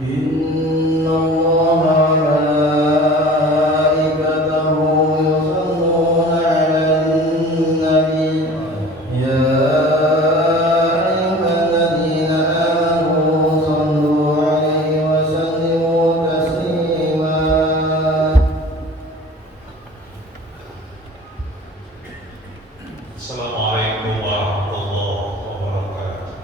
إن الله وملائكته يصلون على النبي يا أيها الذين آمنوا صلوا عليه وسلموا تسليما. Assalamualaikum warahmatullahi wabarakatuh.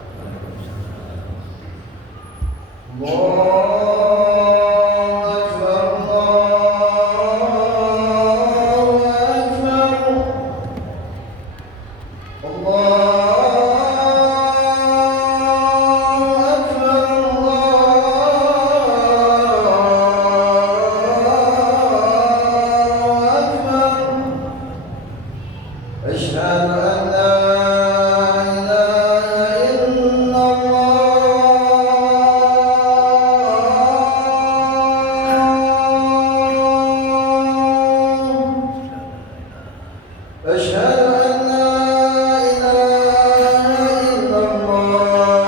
أشهد أن لا إله إلا الله. أشهد أن لا إله إلا الله.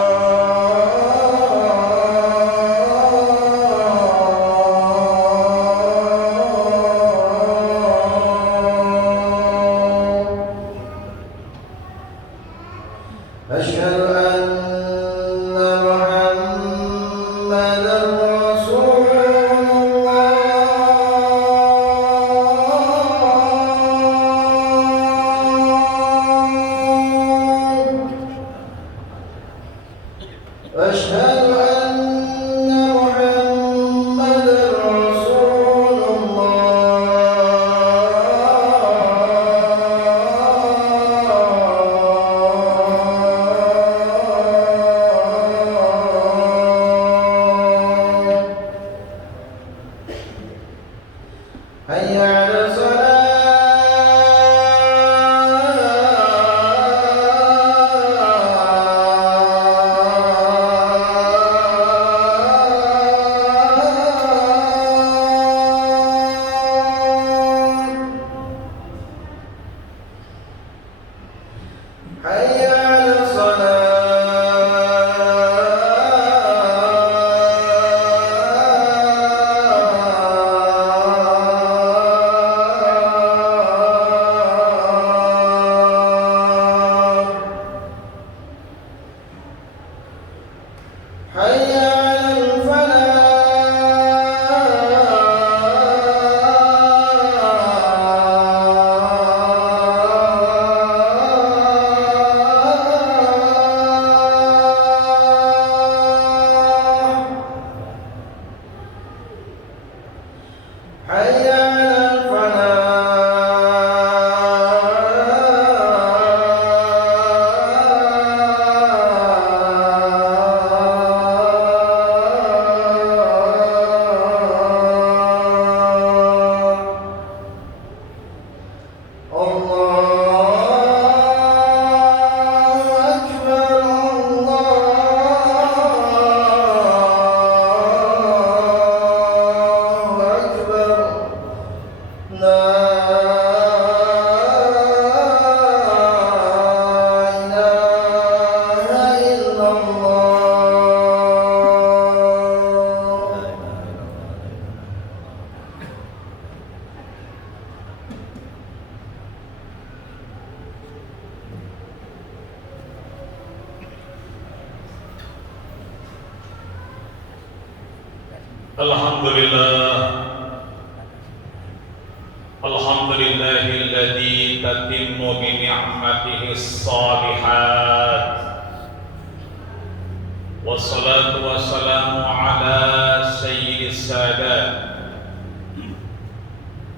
أشهد أن محمدا رسول الله. أشهد أن محمدا رسول الله. حي على الصلاة. حي على الصلاة. حي على الفلاح. حي على الفلاح. الله أكبر. الله أكبر. لا إله إلا الله. Alhamdulillahilladzi tatimmu bi ni'matihi shalihat. Wassalatu wassalamu ala sayyidis sadat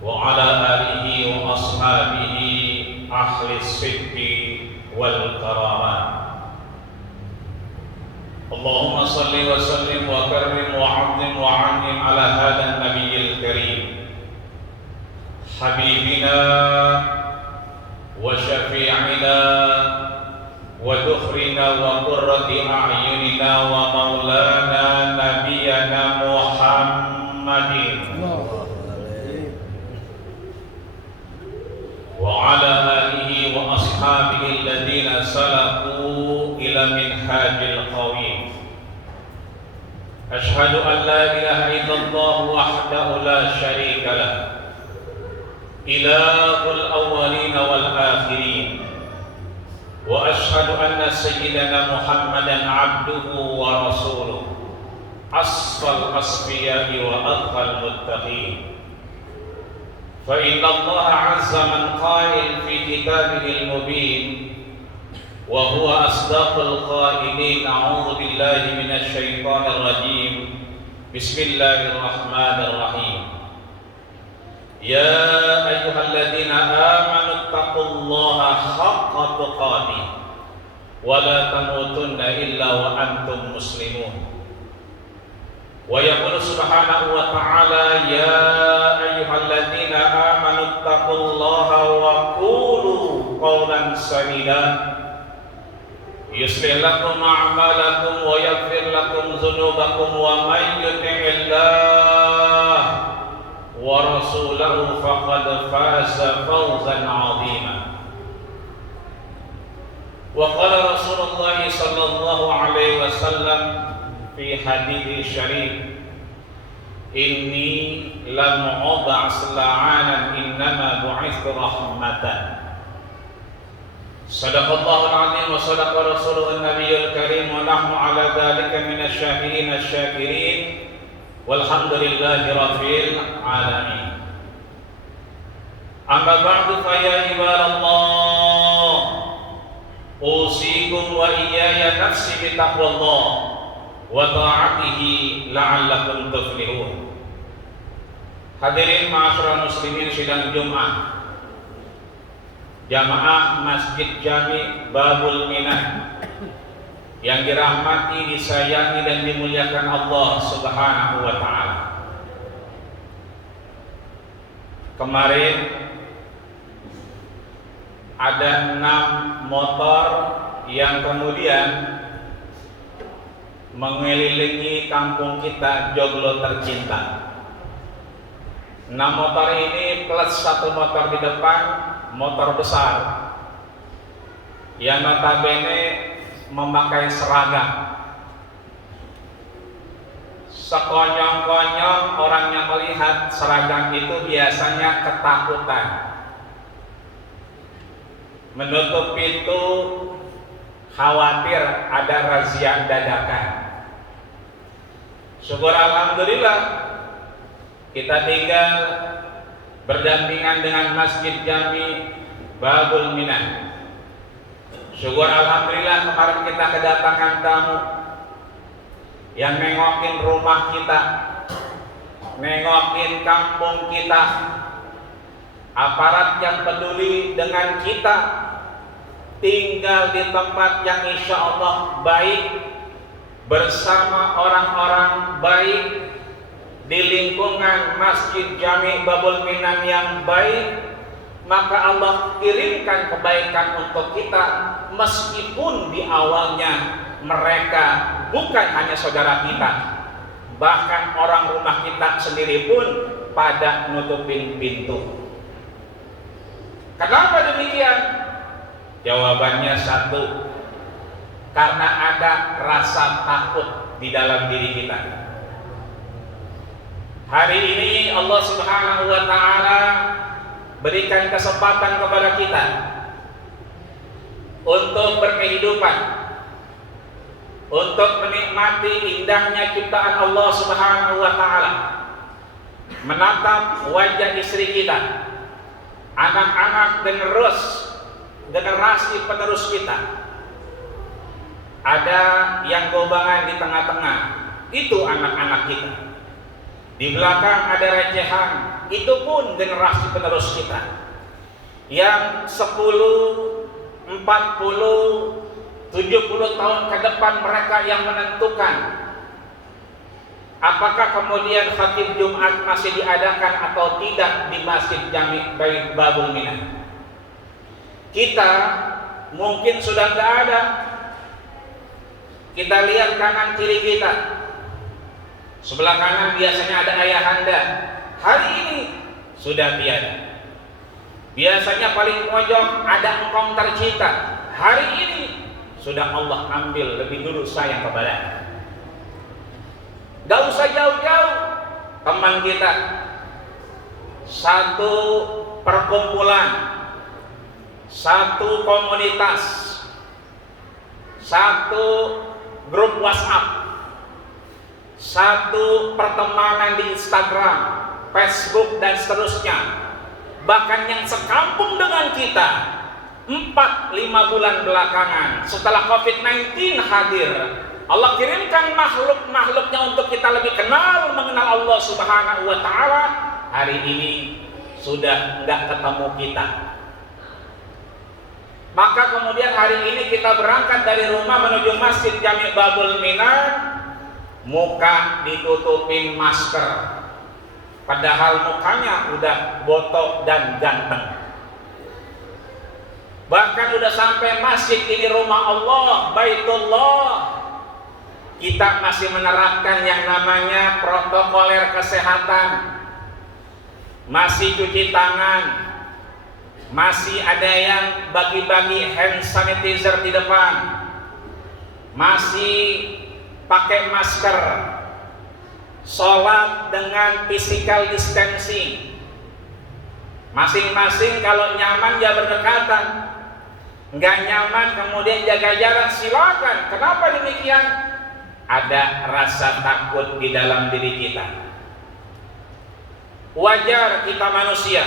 wa ala alihi wa ashabihi ahli sidqi wal karamah. Allahumma salli wa sallim wa karrim wa 'azzim wa 'annim ala hadha an-nabiyyil karim habibina wa syafi'ina wa dukhrina wa qurrati a'yunina wa maulana nabiyyana Muhammadin wa ala alihi wa ashabihi alladhina salaku ila minhajil qawim. أشهد أن لا إله إلا الله وحده لا شريك له إله الأولين والآخرين وأشهد أن سيدنا محمدا عبده ورسوله أصفى الأصفياء وأتقى المتقين فإن الله عز من قائل في كتابه المبين وهو أصدق القائلين أعوذ بالله من الشيطان الرجيم بسم الله الرحمن الرحيم يا أيها الذين آمنوا اتقوا الله حق تقاته ولا تموتن إلا وأنتم مسلمون ويقول سبحانه وتعالى يا أيها الذين آمنوا اتقوا الله وقولوا قولا سديدا يصلح لكم أعمالكم ويغفر لكم ذنوبكم ومن يطع الله ورسوله فقد فاز فوزا عظيما وقال رسول الله صلى الله عليه وسلم في حديث الشريف إني لم أبعث لعانا إنما بعثت رحمة صدق الله العظيم وصدق رسوله النبي الكريم ونحن على ذلك من الشاهدين الشاكرين والحمد لله رب العالمين أما بعد فيا عباد الله أوصيكم وإياي نفسي بتقوى الله وطاعته لعلكم تفلحون. Hadirin ma'asyiral muslimin sidang Jumat Jamaah Masjid Jami Babul Minah yang dirahmati, disayangi dan dimuliakan Allah Subhanahu wa taala. Kemarin ada 6 motor yang kemudian mengelilingi kampung kita Joglo tercinta. 6 motor ini plus 1 motor di depan, motor besar yang notabene memakai seragam. Sekonyong-konyong orang yang melihat seragam itu biasanya ketakutan, menutup pintu, khawatir ada razia dadakan. Syukur alhamdulillah kita tinggal berdampingan dengan Masjid Jami Babul Minah. Syukur alhamdulillah kemarin kita kedatangan tamu yang nengokin rumah kita, nengokin kampung kita, aparat yang peduli dengan kita, tinggal di tempat yang insya Allah baik, bersama orang-orang baik, di lingkungan Masjid Jami Babul Minah yang baik, maka Allah kirimkan kebaikan untuk kita meskipun di awalnya mereka bukan hanya saudara kita, bahkan orang rumah kita sendiri pun pada nutupin pintu. Kenapa demikian? Jawabannya satu, karena ada rasa takut di dalam diri kita. Hari ini Allah Subhanahu wa taala berikan kesempatan kepada kita untuk berkehidupan, untuk menikmati indahnya ciptaan Allah Subhanahu wa taala, menatap wajah istri kita, anak-anak generasi penerus kita. Ada yang gobangan di tengah-tengah, itu anak-anak kita. Di belakang ada recehan, itu pun generasi penerus kita. Yang 10, 40, 70 tahun ke depan mereka yang menentukan apakah kemudian khatib Jumat masih diadakan atau tidak di Masjid Jami Babul Minah. Kita mungkin sudah tidak ada. Kita lihat kanan kiri kita. Sebelah kanan biasanya ada ayahanda. Hari ini sudah tiada. Biasanya paling pojok ada engkong tercinta. Hari ini sudah Allah ambil lebih dulu sayang kepada. Gak usah jauh-jauh, teman kita, satu perkumpulan, satu komunitas, satu grup WhatsApp, satu pertemanan di Instagram, Facebook dan seterusnya. Bahkan yang sekampung dengan kita 4-5 bulan belakangan setelah COVID-19 hadir, Allah kirimkan makhluk-makhluknya untuk kita lebih mengenal Allah Subhanahu wa ta'ala. Hari ini sudah nggak ketemu kita. Maka kemudian hari ini kita berangkat dari rumah menuju Masjid Jami' Babul Minan, muka ditutupin masker, padahal mukanya udah botok dan ganteng. Bahkan udah sampai masjid ini rumah Allah, Baitullah, kita masih menerapkan yang namanya protokoler kesehatan, masih cuci tangan, masih ada yang bagi-bagi hand sanitizer di depan, masih pakai masker, sholat dengan physical distancing, masing-masing kalau nyaman ya berdekatan, nggak nyaman kemudian jaga jarak, silakan. Kenapa demikian? Ada rasa takut di dalam diri kita. Wajar, kita manusia.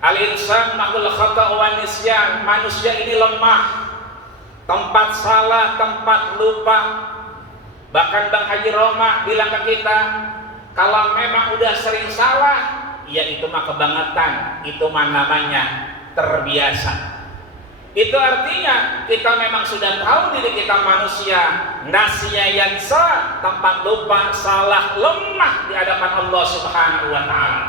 Al-insan mahul khata' wa nisyan. Manusia ini lemah, tempat salah, tempat lupa. Bahkan Bang Haji Roma bilang ke kita, kalau memang udah sering salah, ya itu mah kebangetan, itu mah namanya terbiasa. Itu artinya kita memang sudah tahu diri kita manusia, nasya yansa, tempat lupa, salah, lemah di hadapan Allah Subhanahu wa ta'ala.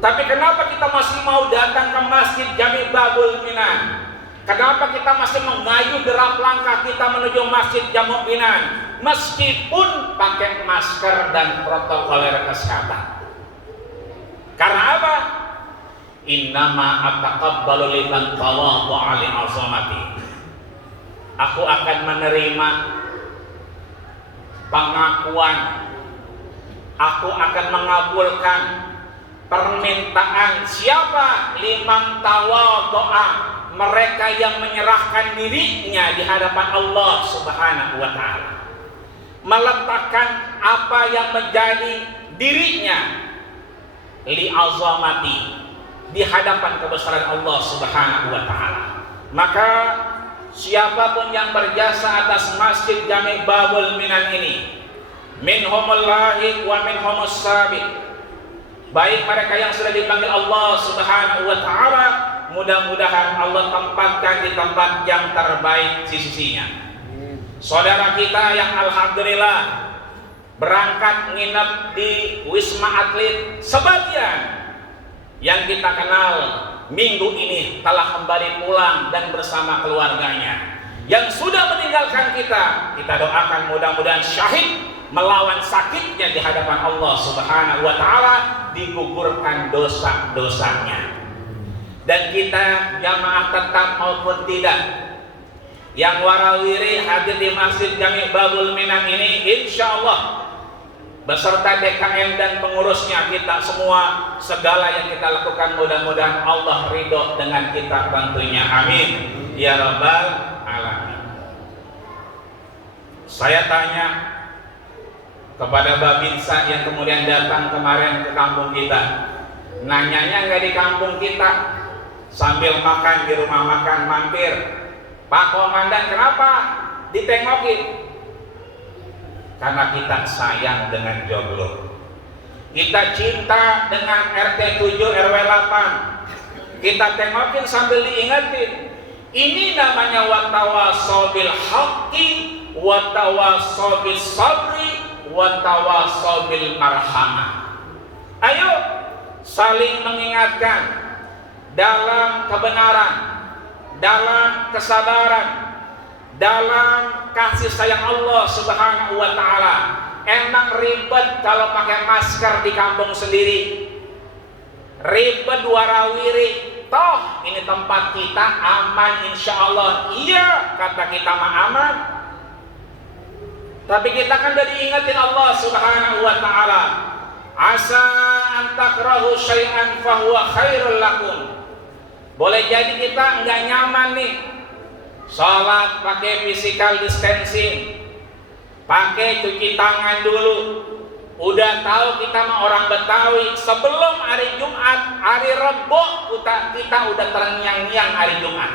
Tapi kenapa kita masih mau datang ke Masjid Jami' Babul Minan? Kenapa kita masih mengayu derap langkah kita menuju Masjid Jami' Minan meskipun pakai masker dan protokoler kesehatan? Karena apa? Innama ataqabbalu liman tawaddu'a li 'azamati. Aku akan menerima pengakuan, aku akan mengabulkan permintaan siapa? Liman tawaddu'a, mereka yang menyerahkan dirinya di hadapan Allah Subhanahu wa ta'ala, meletakkan apa yang menjadi dirinya li 'azamati, di hadapan kebesaran Allah Subhanahu wa ta'ala. Maka siapapun yang berjasa atas Masjid Jami' Babul Minan ini, minhumul lahiq wa minhumus sabiq, baik mereka yang sudah dipanggil Allah Subhanahu wa ta'ala, mudah-mudahan Allah tempatkan di tempat yang terbaik di sisinya. Saudara kita yang alhamdulillah berangkat nginep di Wisma Atlet, sebagian yang kita kenal minggu ini telah kembali pulang dan bersama keluarganya. Yang sudah meninggalkan kita doakan mudah-mudahan syahid melawan sakitnya di hadapan Allah Subhanahu wa ta'ala, digugurkan dosa-dosanya. Dan kita jamaah tetap maupun tidak yang warawiri hadir di Masjid Jami' Babul Minan ini, insya Allah beserta DKM dan pengurusnya, kita semua, segala yang kita lakukan mudah-mudahan Allah ridho dengan kita tentunya, amin ya rabbal alamin. Saya tanya kepada Babinsa yang kemudian datang kemarin ke kampung kita, nanyanya nggak di kampung kita, sambil makan di rumah makan mampir, Pak Komandan kenapa ditengokin? Karena kita sayang dengan jomblo, kita cinta dengan RT 7 RW 8, kita tengokin sambil diingetin. Ini namanya watawasau bil haqqi, watawasau bis sabri, watawasau bil marhamah. Ayo saling mengingatkan dalam kebenaran, dalam kesabaran, dalam kasih sayang Allah Subhanahu wa ta'ala. Emang ribet kalau pakai masker di kampung sendiri, ribet warawiri, toh ini tempat kita aman insya Allah. Iya, kata kita mah aman. Tapi kita kan udah diingetin Allah Subhanahu wa taala. Asa an takrahu syai'an fahuwa khairul lakum. Boleh jadi kita nggak nyaman nih sholat pakai physical distancing, pakai cuci tangan dulu. Udah tahu kita mah orang Betawi, sebelum hari Jumat, hari Rebo kita udah terngiang-ngiang hari Jumat.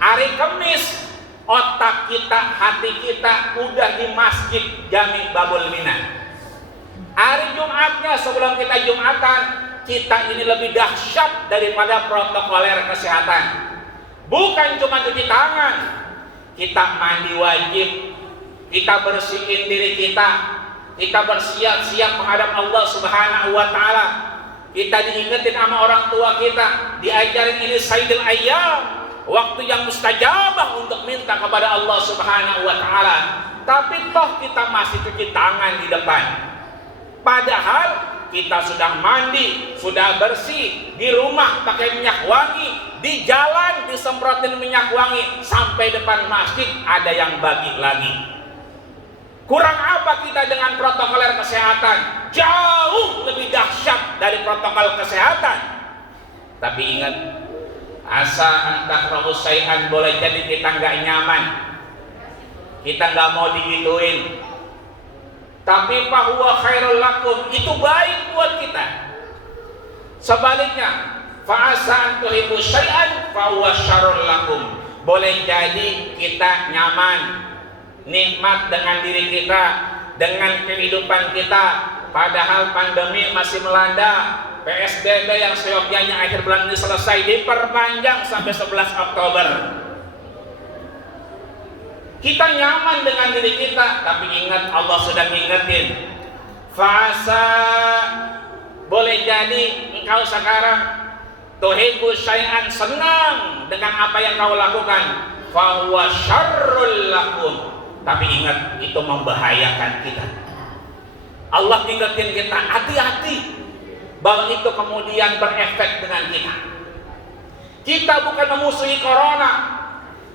Hari Kamis otak kita, hati kita udah di masjid Jami Babul Mina. Hari Jumatnya sebelum kita Jumatan, kita ini lebih dahsyat daripada protokoler kesehatan. Bukan cuma cuci tangan, kita mandi wajib, kita bersihin diri kita bersiap-siap menghadap Allah Subhanahu wa taala. Kita diingetin sama orang tua kita, diajarin ini sayyidul ayyam, waktu yang mustajabah untuk minta kepada Allah Subhanahu wa taala. Tapi toh kita masih cuci tangan di depan. Padahal kita sudah mandi, sudah bersih, di rumah pakai minyak wangi, di jalan disemprotin minyak wangi, sampai depan masjid ada yang bagi lagi. Kurang apa kita dengan protokoler kesehatan? Jauh lebih dahsyat dari protokol kesehatan. Tapi ingat, asa antakrahu syai'an, boleh jadi kita nggak nyaman, kita nggak mau digituin. Tapi fahuwa khairul lakum, itu baik buat kita. Sebaliknya, fa asa an tuhibbu syai'an fahuwa syarrul lakum. Boleh jadi kita nyaman, nikmat dengan diri kita, dengan kehidupan kita, padahal pandemi masih melanda. PSBB yang seyogyanya akhir bulan ini selesai diperpanjang sampai 11 Oktober. Kita nyaman dengan diri kita, tapi ingat Allah sudah ngingetin. Fasa, boleh jadi engkau sekarang tuhibbu syai'an, senang dengan apa yang kau lakukan, fa huwa syarrul lakum. Tapi ingat, itu membahayakan kita. Allah ngingetin kita, hati-hati, bahwa itu kemudian berefek dengan kita. Kita bukan memusuhi corona,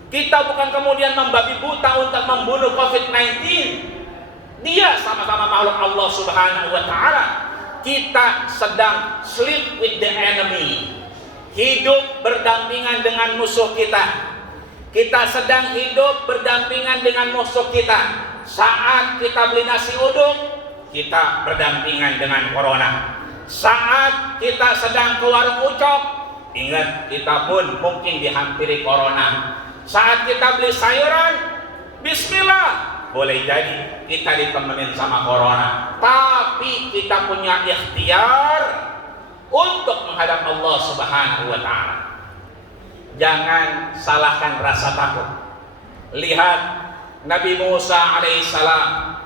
kita bukan kemudian membabi buta untuk membunuh COVID-19. Dia sama-sama makhluk Allah Subhanahu wa taala. Kita sedang sleep with the enemy, hidup berdampingan dengan musuh kita. Kita sedang hidup berdampingan dengan musuh kita. Saat kita beli nasi uduk, kita berdampingan dengan corona. Saat kita sedang ke warung ucok, ingat kita pun mungkin dihampiri corona. Saat kita beli sayuran, bismillah, boleh jadi kita ditemenin sama corona. Tapi kita punya ikhtiar untuk menghadap Allah Subhanahu wa taala. Jangan salahkan rasa takut. Lihat Nabi Musa alaihissalam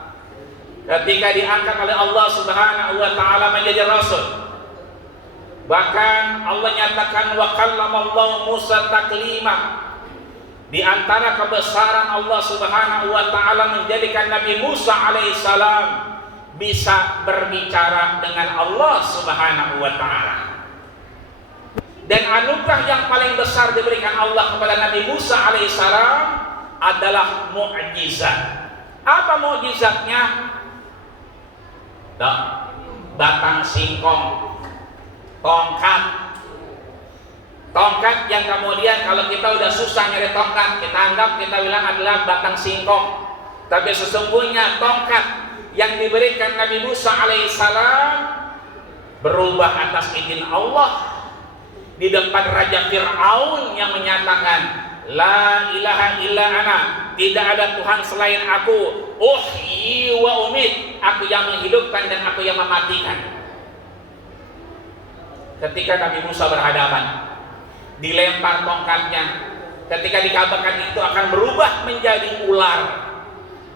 ketika diangkat oleh Allah Subhanahu wa taala menjadi rasul. Bahkan Allah nyatakan wa kallamallahu Musa taklima. Di antara kebesaran Allah Subhanahu wa taala menjadikan Nabi Musa alaihissalam bisa berbicara dengan Allah Subhanahu wa taala. Dan anugerah yang paling besar diberikan Allah kepada Nabi Musa alaihissalam adalah mukjizat. Apa mukjizatnya? Batang singkong, tongkat yang kemudian kalau kita udah susah nyari tongkat, kita anggap, kita bilang adalah batang singkong. Tapi sesungguhnya tongkat yang diberikan Nabi Musa alaihissalam berubah atas izin Allah di depan Raja Fir'aun yang menyatakan la ilaha illa ana, tidak ada Tuhan selain aku, uhyi wa umit, aku yang menghidupkan dan aku yang mematikan. Ketika Nabi Musa berhadapan, dilempar tongkatnya, ketika dikabarkan itu akan berubah menjadi ular,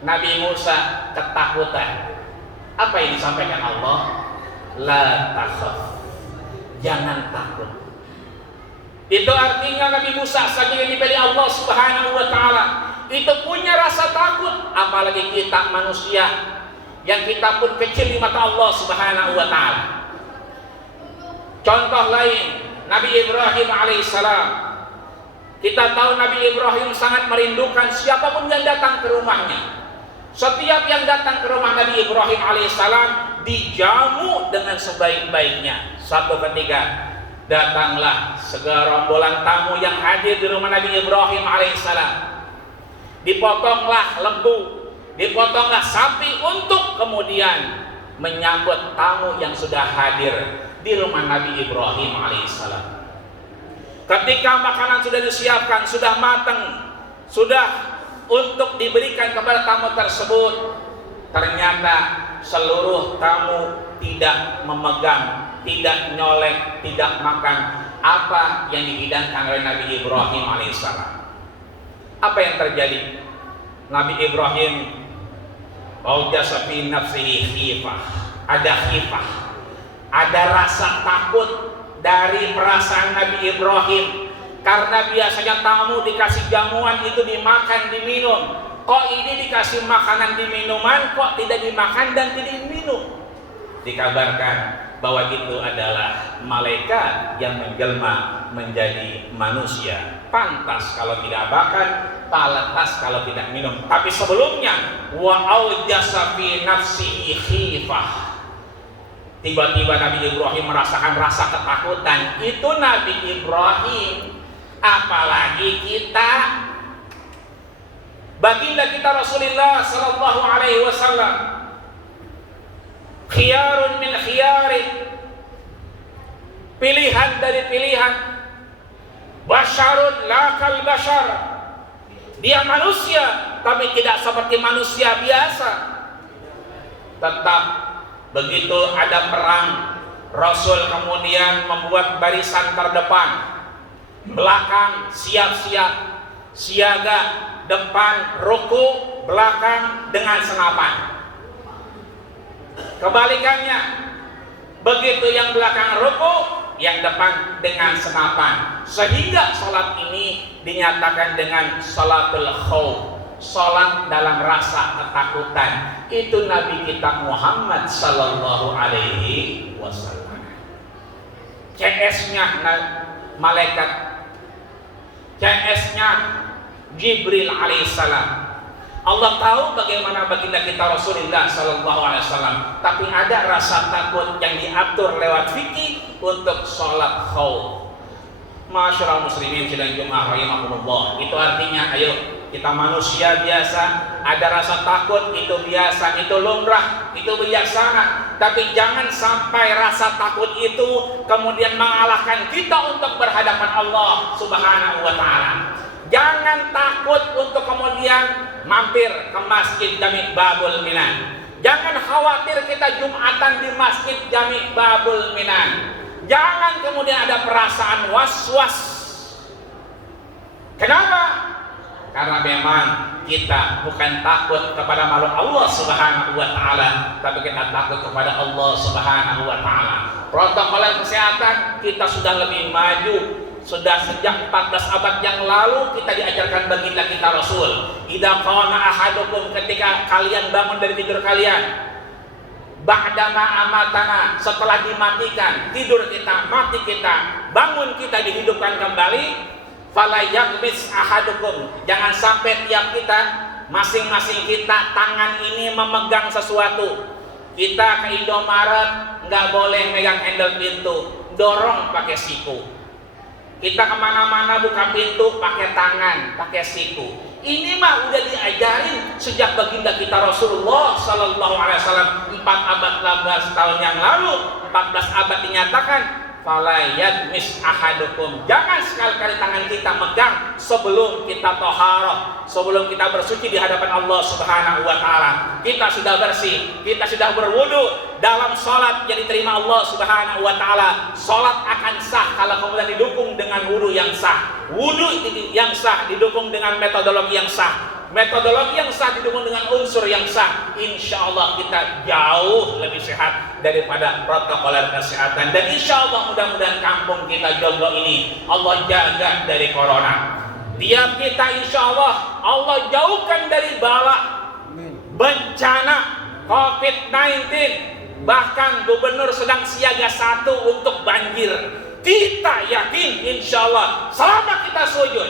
Nabi Musa ketakutan. Apa yang disampaikan Allah? La takhaf, jangan takut. Itu artinya Nabi Musa saja yang diberi Allah Subhanahu wa taala itu punya rasa takut, apalagi kita manusia yang kita pun kecil di mata Allah Subhanahu wa taala. Contoh lain, Nabi Ibrahim alaihissalam. Kita tahu Nabi Ibrahim sangat merindukan siapapun yang datang ke rumahnya. Setiap Setiap yang datang ke rumah Nabi Ibrahim alaihissalam dijamu dengan sebaik-baiknya. Suatu ketika datanglah segala rombongan tamu yang hadir di rumah Nabi Ibrahim alaihissalam. Dipotonglah lembu, dipotonglah sapi untuk kemudian menyambut tamu yang sudah hadir di rumah Nabi Ibrahim alaihissalam. Ketika makanan sudah disiapkan, sudah matang, sudah untuk diberikan kepada tamu tersebut, ternyata seluruh tamu tidak memegang, tidak nyolek, tidak makan apa yang dihidangkan oleh Nabi Ibrahim alaihissalam. Apa yang terjadi? Nabi Ibrahim awjasa fi nafsihi khifah, ada khifah, ada rasa takut dari perasaan Nabi Ibrahim, karena biasanya tamu dikasih jamuan itu dimakan, diminum. Kok ini dikasih makanan di minuman, kok tidak dimakan dan tidak diminum? Dikabarkan bahwa itu adalah malaikat yang menjelma menjadi manusia. Pantas kalau tidak makan, pantas kalau tidak minum. Tapi sebelumnya, wa aujasa fi nafsihi khifah. Tiba-tiba Nabi Ibrahim merasakan rasa ketakutan. Itu Nabi Ibrahim, apalagi kita. Baginda kita Rasulullah sallallahu alaihi wasallam, khiyarun min khiyarin, pilihan dari pilihan, basyarun lakal basyar, dia manusia tapi tidak seperti manusia biasa. Tetap begitu ada perang, Rasul kemudian membuat barisan terdepan, belakang siap-siap, siaga, depan ruku, belakang dengan senapan. Kebalikannya, begitu yang belakang ruku, yang depan dengan senapan. Sehingga sholat ini dinyatakan dengan sholatul khauf, sholat dalam rasa ketakutan. Itu Nabi kita Muhammad sallallahu alaihi wasallam. CS-nya malaikat, CS-nya Jibril alaihissalam. Allah tahu bagaimana baginda kita Rasulullah sallallahu alaihi wasallam, tapi ada rasa takut yang diatur lewat fikih untuk sholat khauf. Masyaallah muslimin sidang Jumat rahimakumullah. Itu artinya ayo kita manusia biasa, ada rasa takut itu biasa, itu lumrah, itu bijaksana. Tapi jangan sampai rasa takut itu kemudian mengalahkan kita untuk berhadapan Allah Subhanahu wa taala. Jangan takut untuk kemudian mampir ke Masjid Jami' Babul Minan. Jangan khawatir kita Jumatan di Masjid Jami' Babul Minan. Jangan kemudian ada perasaan was-was. Kenapa? Karena memang kita bukan takut kepada makhluk Allah Subhanahu wa taala, tapi kita takut kepada Allah Subhanahu wa taala. Protokol kesehatan kita sudah lebih maju. Sudah sejak 14 abad yang lalu kita diajarkan baginda kita Rasul. Idza qama ahadukum, ketika kalian bangun dari tidur kalian, ba'dama amatana, setelah dimatikan, tidur kita, mati kita, bangun kita dihidupkan kembali, fala yaghmis ahadukum, jangan sampai tiap kita, masing-masing kita tangan ini memegang sesuatu. Kita ke Indomaret nggak boleh megang handle pintu, dorong pakai siku. Kita kemana-mana buka pintu pakai tangan, pakai siku. Ini mah udah diajarin sejak baginda kita Rasulullah sallallahu alaihi wasallam 4 abad 18 tahun yang lalu. 14 abad dinyatakan fala yadmis ahadukum, jangan sekali-kali tangan kita megang sebelum kita thaharah, sebelum kita bersuci di hadapan Allah Subhanahu wa taala. Kita sudah bersih, kita sudah berwudu. Dalam sholat yang diterima Allah Subhanahu wa taala, sholat akan sah kalau kemudian didukung dengan wudu yang sah. Wudu yang sah didukung dengan metodologi yang sah. Metodologi yang sah didukung dengan unsur yang sah. Insya Allah kita jauh lebih sehat daripada protokoler kesehatan. Dan insya Allah mudah-mudahan kampung kita Jonggo ini Allah jaga dari corona. Tiap kita insya Allah Allah jauhkan dari bala, bencana COVID-19. Bahkan gubernur sedang siaga 1 untuk banjir. Kita yakin insya Allah selama kita sujud,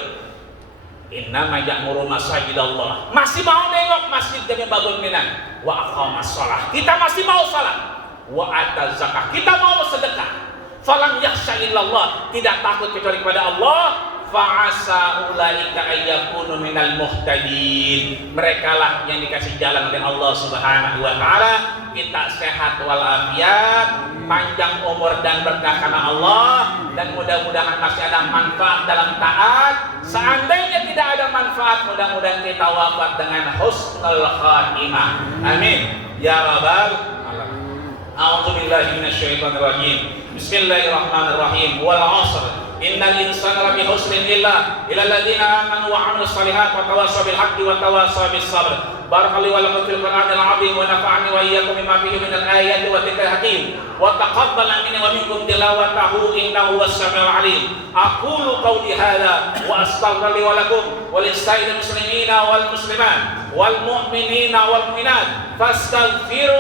Innama ya'muru masajidallah. Masih mau nengok masjid Jami Babul Minan. Wa aqamas shalah. Kita masih mau salat. Wa ataz zakah. Kita mau sedekah. Falam yakhsha illallah. Tidak takut kecuali kepada Allah. Fa'asa ulaika ayyakunu minal muhtadin. Merekalah yang dikasih jalan oleh Allah Subhanahu wa taala. Kita sehat walafiat, panjang umur dan berkah karena Allah, dan mudah-mudahan masih ada manfaat dalam taat. Seandainya tidak ada manfaat, mudah-mudahan kita wafat dengan husnul khatimah. Amin ya rabbal alamin. A'udzu billahi minasyaitonir rajim. Bismillahirrahmanirrahim. Wal 'ashr. Innal insana lafi khusrin illa alladziina aamanu wa 'amilus shalihaati wa tawassaw bil haqqi wa tawassaw bis sabr. Barakallahu wa lakum fil Qur'anil 'azim wa nafa'ani wa iyyakum bima fihi minal ayati wa dzikril hakim wa taqabbal minni wa minkum tilawatahu innahu was-sami'ul 'alim. Aqulu qawli hadza wa astaghfiru li wa lakum wa lis-sa'iril muslimina wal muslimat wal mu'minina wal mu'minat fastaghfiru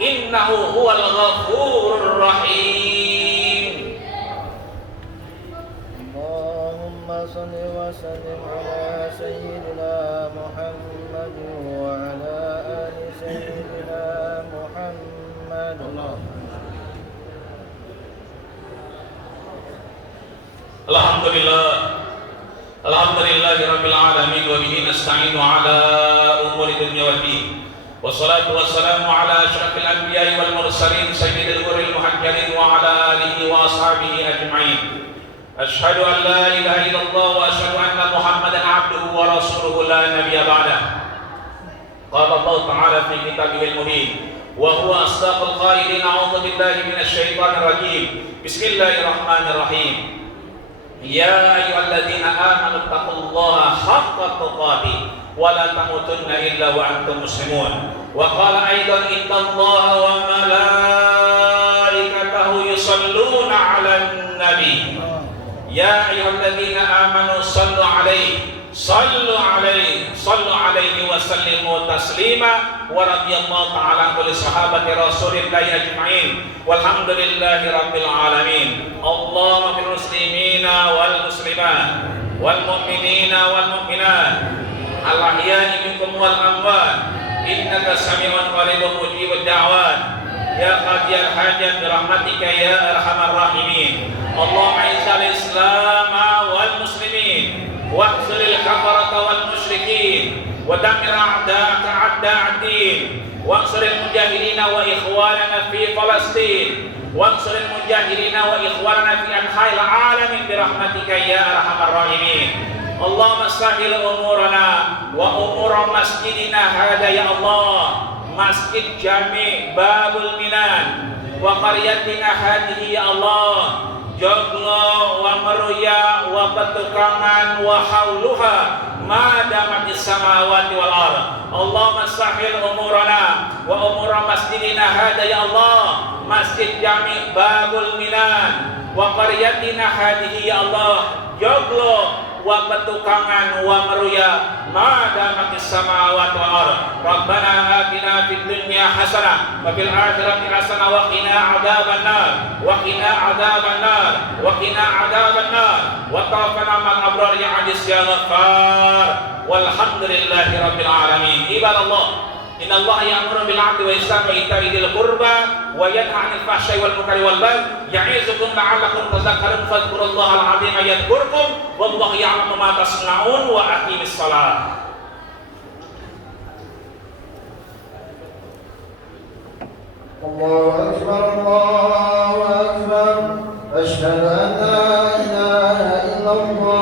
innahu huwal ghafurur rahim. Allahumma salli wa sallim ala sayyidina Muhammad wa ala ali sayyidina Muhammad. Alhamdulillahi rabbil alamin wa bihi nasta'inu ala umuri dunya waddin. Wassalatu wassalamu ala asyrafil anbiya'i wal mursalin sayyidil ghurril muhajjalin wa ala alihi wa ashabihi ajma'in. Asyhadu an la ilaha illallah wa asyhadu anna Muhammadan 'abduhu wa rasuluhu la nabiyya ba'dah. Qala Allah ta'ala fi kitabihil mubin wa huwa asdaqul qailin. A'udzu billahi minasy syaithanir rajim. Bismillahirrahmanirrahim. Ya ayyuhalladzina amanu taqullaha haqqa tuqatih wa la tamutunna illa wa antum muslimun. Wa qala aidan innallaha wa malaikatahu yusholluna 'alan nabi. Ya ayyuhalladzina amanu sallu 'alaihi wa sallimu taslima. Wa radhiyallahu ta'ala an kulli sahabati rasulillahi ajma'in walhamdulillahi rabbil alamin. Allahumma fil muslimina wal muslimat wal mu'minina wal mu'minat al ahya'i minkum wal amwat innaka sami'un qaribun mujibud da'wat ya qadiyal hajat birahmatika ya arhamar rahimin. Allahumma izzil islam wal muslimin wahzilil kafarata wal musyrikin wa damir a'da'aka a'da'ad-din wa'siril mujahidina wa ikhwanana fi Palestin wa'siril mujahidina wa ikhwanana fi anha'il alamin birahmatika ya arhamar rahimin. Allahumma sahhil umurana wa umura masjidina hada ya Allah, Masjid Jami Babul Minan wa qaryatina hadhihi ya Allah, Joglo wa Meruya wa Betukangan wa hauluha ma damatis samawati wal ardh. Allahumma sahhil umurana wa umura masjidina hada ya Allah, Masjid Jami Babul Minan wa qaryatina hadhihi ya Allah, Joglo wa Betukangan wa Meruya ma damatis samawati wal ardh. Rabbana atina fid dunya hasanah wa fil akhirati hasanah wa qina adzaban nar wa qina adzaban nar wa qina adzaban nar wa tawaffana ma'al abrar ya aziz ya ghaffar walhamdulillahi rabbil alamin. Ibadallah, innallaha ya'muru bil 'adli wa ihsani wa ita'i dzil qurba wa yanha 'anil fahsya'i wal munkari wal baghi ya'izukum la'allakum tadhakkarun fadhkurullahal 'azima yadhkurkum wallahu ya'lamu ma tasna'un wa aqimis shalah. Allahu akbar, Allahu akbar. Asyhadu an la ilaha illallah